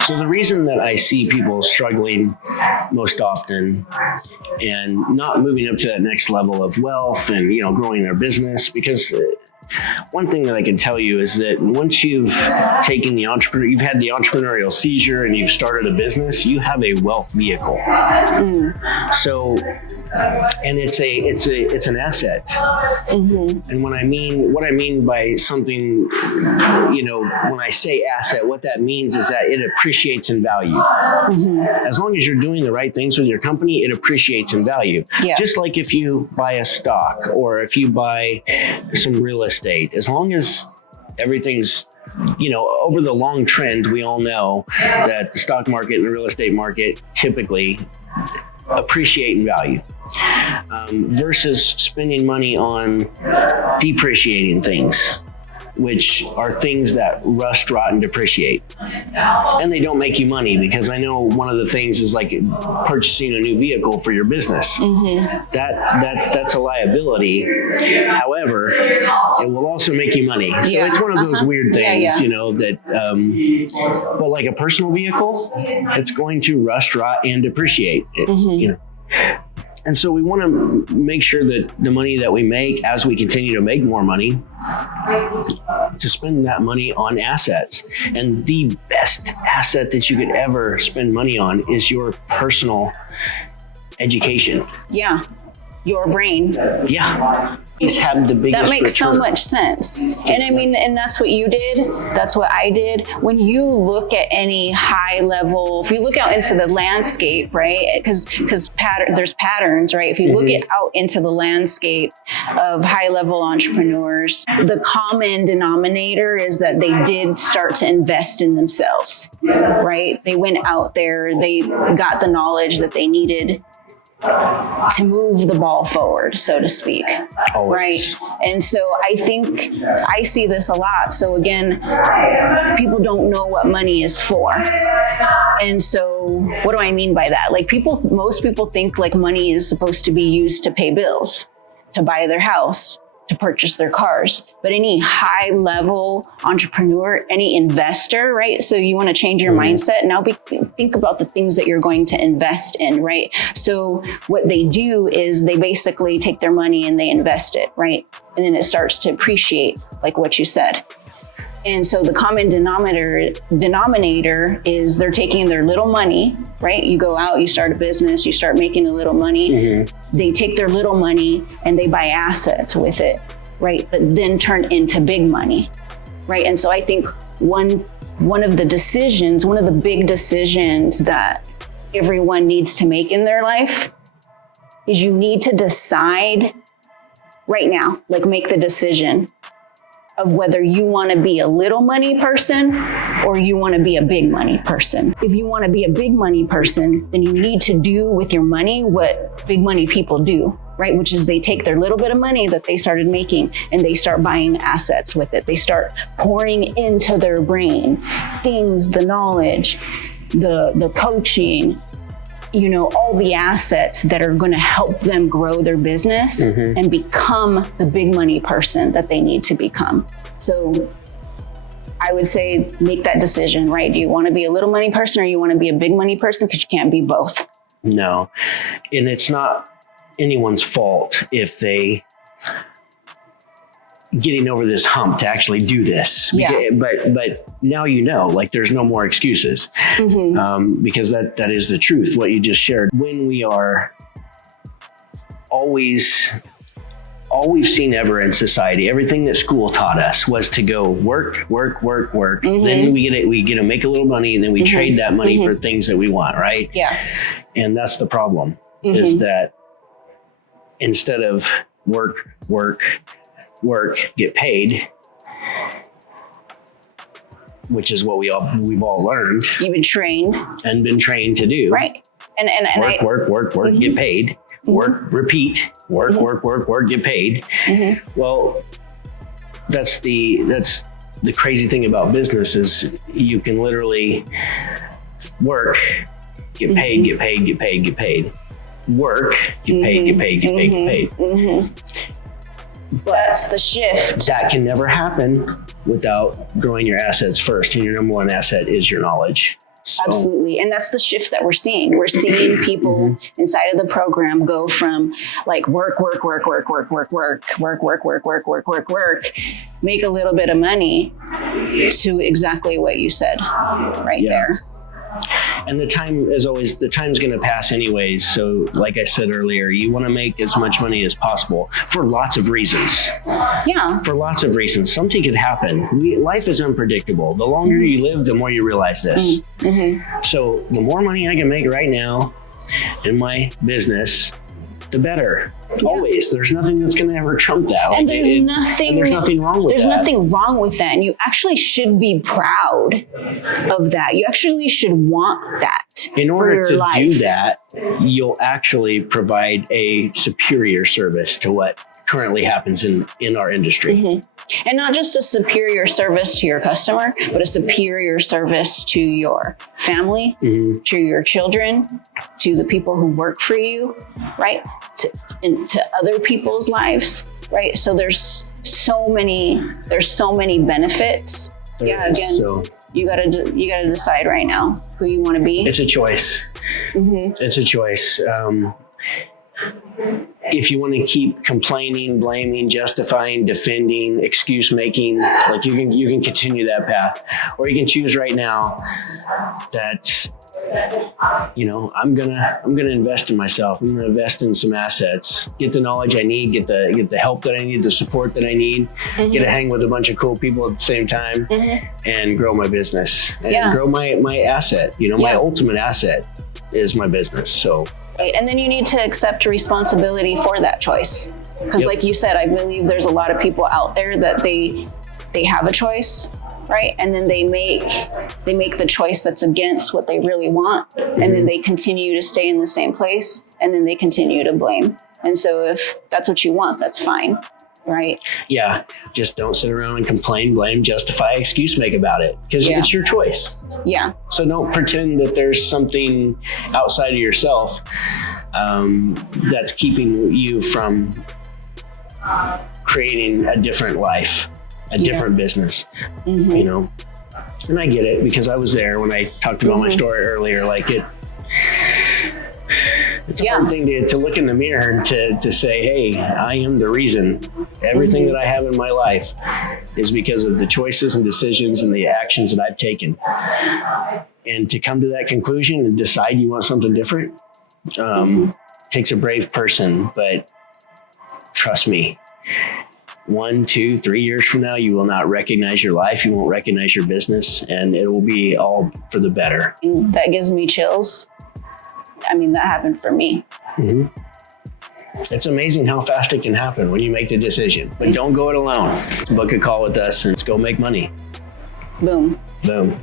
So the reason that I see people struggling most often and not moving up to that next level of wealth and, growing their business, because one thing that I can tell you is that once you've taken you've had the entrepreneurial seizure and you've started a business, you have a wealth vehicle. So, and it's an asset. And what I mean by something, when I say asset, what that means is that it appreciates in value. As long as you're doing the right things with your company, it appreciates in value. Yeah. Just like if you buy a stock or if you buy some real estate, as long as everything's, over the long trend, we all know that the stock market and the real estate market typically appreciate in value, versus spending money on depreciating things, which are things that rust, rot, and depreciate. And they don't make you money, because I know one of the things is like purchasing a new vehicle for your business. That's a liability. However, it will also make you money. So it's one of those weird things, but like a personal vehicle, it's going to rust, rot, and depreciate. And so we want to make sure that the money that we make, as we continue to make more money, to spend that money on assets. And the best asset that you could ever spend money on is your personal education. Yeah. Your brain. Yeah. Have the biggest that makes return. So much sense. And I mean, and that's what you did. That's what I did. When you look at any high level, if you look out into the landscape, right? Because there's patterns, right? If you look out into the landscape of high level entrepreneurs, the common denominator is that they did start to invest in themselves, right? They went out there, they got the knowledge that they needed to move the ball forward, so to speak. Always. Right? And so I think I see this a lot. So again, people don't know what money is for. And so what do I mean by that? Like most people think like money is supposed to be used to pay bills, to buy their house, to purchase their cars. But any high level entrepreneur, any investor, right? So you want to change your mindset. Now think about the things that you're going to invest in, right? So what they do is they basically take their money and they invest it, right? And then it starts to appreciate, like what you said. And so the common denominator is they're taking their little money, right? You go out, you start a business, you start making a little money. They take their little money and they buy assets with it, right? That then turn into big money, right? And so I think one of the big decisions that everyone needs to make in their life is you need to decide right now, like make the decision of whether you want to be a little money person or you want to be a big money person. If you want to be a big money person, then you need to do with your money what big money people do, right? Which is they take their little bit of money that they started making and they start buying assets with it. They start pouring into their brain things, the knowledge, the coaching, all the assets that are going to help them grow their business and become the big money person that they need to become. So I would say make that decision, right? Do you want to be a little money person or you want to be a big money person? Because you can't be both. No. And it's not anyone's fault if they getting over this hump to actually do this. Yeah. But now like there's no more excuses, because that is the truth, what you just shared. When we are all we've seen ever in society, everything that school taught us was to go work. Then we get to make a little money, and then we trade that money for things that we want, right? Yeah. And that's the problem, is that instead of work, get paid, which is what we've all learned. You've been trained. And been trained to do. Right. And work, get paid. Work, repeat, work, get paid. Well, that's the crazy thing about business is you can literally work, get paid, get paid, get paid, get paid. Work, get paid, get paid, get paid, get paid. That's the shift. That can never happen without growing your assets first. And your number one asset is your knowledge. So, absolutely. And that's the shift that we're seeing. We're seeing people inside of the program go from like work, make a little bit of money to exactly what you said right there. And the time's going to pass anyways. So like I said earlier, you want to make as much money as possible for lots of reasons. Yeah. For lots of reasons. Something could happen. Life is unpredictable. The longer you live, the more you realize this. So the more money I can make right now in my business, the better. Always. There's nothing that's going to ever trump that. And there's nothing wrong with that. There's nothing wrong with that. And you actually should be proud of that. You actually should want that. In order to do that, you'll actually provide a superior service to what currently happens in our industry. And not just a superior service to your customer, but a superior service to your family, to your children, to the people who work for you, right? To other people's lives, right? So there's so many benefits. You gotta decide right now who you want to be. It's a choice. It's a choice. If you want to keep complaining, blaming, justifying, defending, excuse making, like you can continue that path, or you can choose right now that, I'm gonna invest in myself. I'm gonna invest in some assets, get the knowledge I need, get the help that I need, the support that I need, get to hang with a bunch of cool people at the same time, and grow my business and grow my asset. My ultimate asset is my business. So. And then you need to accept responsibility for that choice. Because like you said, I believe there's a lot of people out there that they have a choice, right? And then they make the choice that's against what they really want. And then they continue to stay in the same place, and then they continue to blame. And so if that's what you want, that's fine. Right. Yeah. Just don't sit around and complain, blame, justify, excuse make about it, because it's your choice. Yeah. So don't pretend that there's something outside of yourself that's keeping you from creating a different life, a different business, And I get it, because I was there when I talked about my story earlier. Like it's a fun thing to look in the mirror and to say, hey, I am the reason. Everything that I have in my life is because of the choices and decisions and the actions that I've taken. And to come to that conclusion and decide you want something different takes a brave person. But trust me, 1, 2, 3 years from now, you will not recognize your life. You won't recognize your business, and it will be all for the better. That gives me chills. I mean, that happened for me. It's amazing how fast it can happen when you make the decision. But don't go it alone. Book a call with us and let's go make money. Boom. Boom.